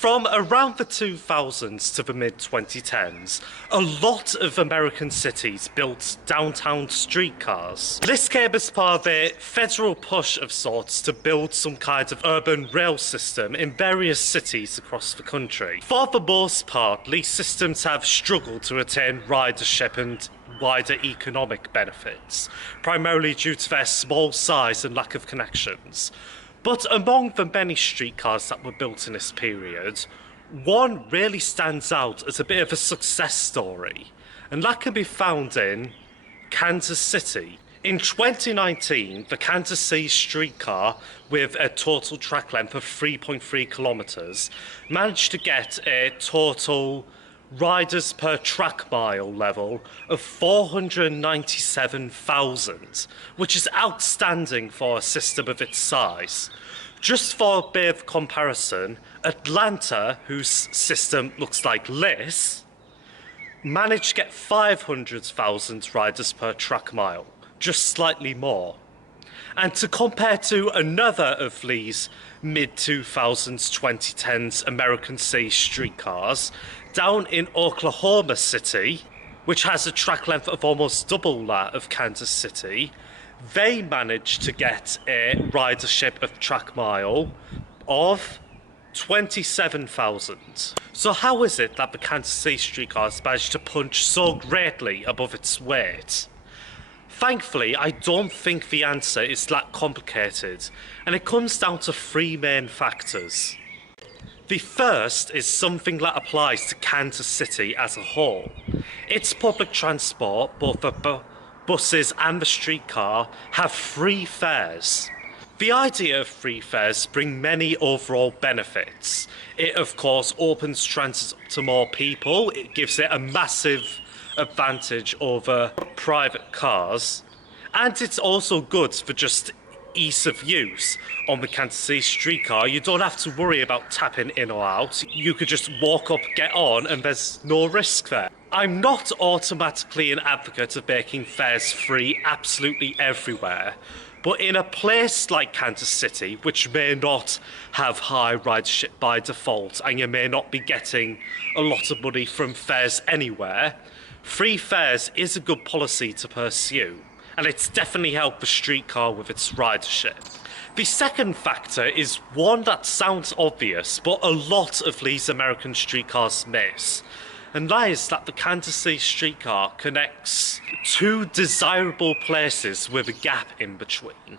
From around the 2000s to the mid-2010s, a lot of American cities built downtown streetcars. This came as part of a federal push of sorts to build some kind of urban rail system in various cities across the country. For the most part, these systems have struggled to attain ridership and wider economic benefits, primarily due to their small size and lack of connections. But among the many streetcars that were built in this period, one really stands out as a bit of a success story, and that can be found in Kansas City. In 2019, the Kansas City streetcar, with a total track length of 3.3 kilometers, managed to get a total riders per track mile level of 497,000, which is outstanding for a system of its size. Just for a bit of comparison, Atlanta, whose system looks like this, managed to get 500,000 riders per track mile, just slightly more. And to compare to another of these mid-2000s, 2010s American City streetcars, down in Oklahoma City, which has a track length of almost double that of Kansas City, they managed to get a ridership of track mile of 27,000. So how is it that the Kansas City streetcars managed to punch so greatly above its weight? Thankfully, I don't think the answer is that complicated, and it comes down to three main factors. The first is something that applies to Kansas City as a whole. Its public transport, both the buses and the streetcar, have free fares. The idea of free fares brings many overall benefits. It, of course, opens transit to more people. It gives it a massive advantage over private cars, and it's also good for just ease of use. On the Kansas City streetcar, you don't have to worry about tapping in or out. You could just walk up, get on, and there's no risk there. I'm not automatically an advocate of making fares free absolutely everywhere, but in a place like Kansas City, which may not have high ridership by default, and you may not be getting a lot of money from fares anywhere, free fares is a good policy to pursue, and it's definitely helped the streetcar with its ridership. The second factor is one that sounds obvious, but a lot of these American streetcars miss, and that is that the Kansas City streetcar connects two desirable places with a gap in between.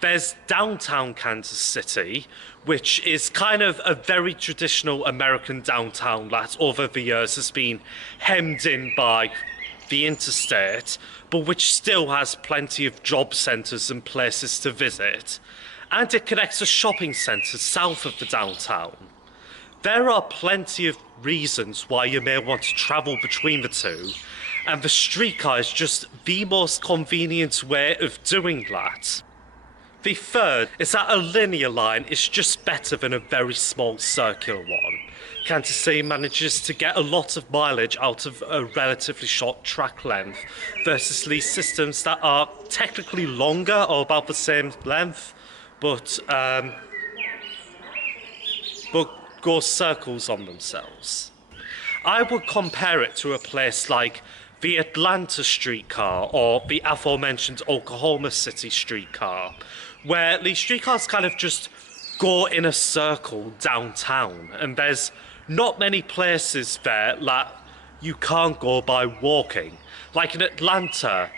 There's downtown Kansas City, which is kind of a very traditional American downtown that over the years has been hemmed in by the interstate, but which still has plenty of job centres and places to visit. And it connects to shopping centres south of the downtown. There are plenty of reasons why you may want to travel between the two, and the streetcar is just the most convenient way of doing that. The third is that a linear line is just better than a very small circular one. Kansas City manages to get a lot of mileage out of a relatively short track length versus these systems that are technically longer or about the same length, but go circles on themselves. I would compare it to a place like the Atlanta streetcar or the aforementioned Oklahoma City streetcar, where these streetcars kind of just go in a circle downtown, and there's not many places there that you can't go by walking. Like in Atlanta,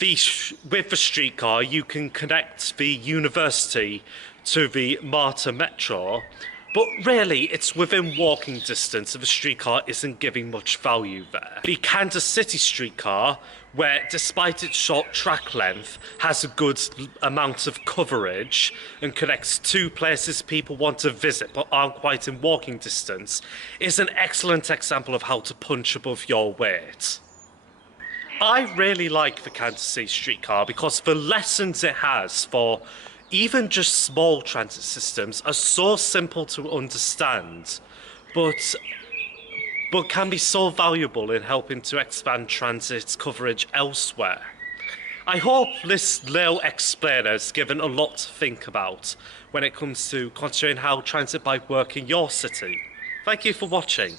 with the streetcar, you can connect the university to the MARTA metro, but really it's within walking distance, and the streetcar isn't giving much value there. The Kansas City streetcar, where despite its short track length, has a good amount of coverage and connects two places people want to visit but aren't quite in walking distance, is an excellent example of how to punch above your weight. I really like the Kansas City streetcar because the lessons it has for even just small transit systems are so simple to understand, but can be so valuable in helping to expand transit coverage elsewhere. I hope this little explainer has given a lot to think about when it comes to considering how transit bike work in your city. Thank you for watching.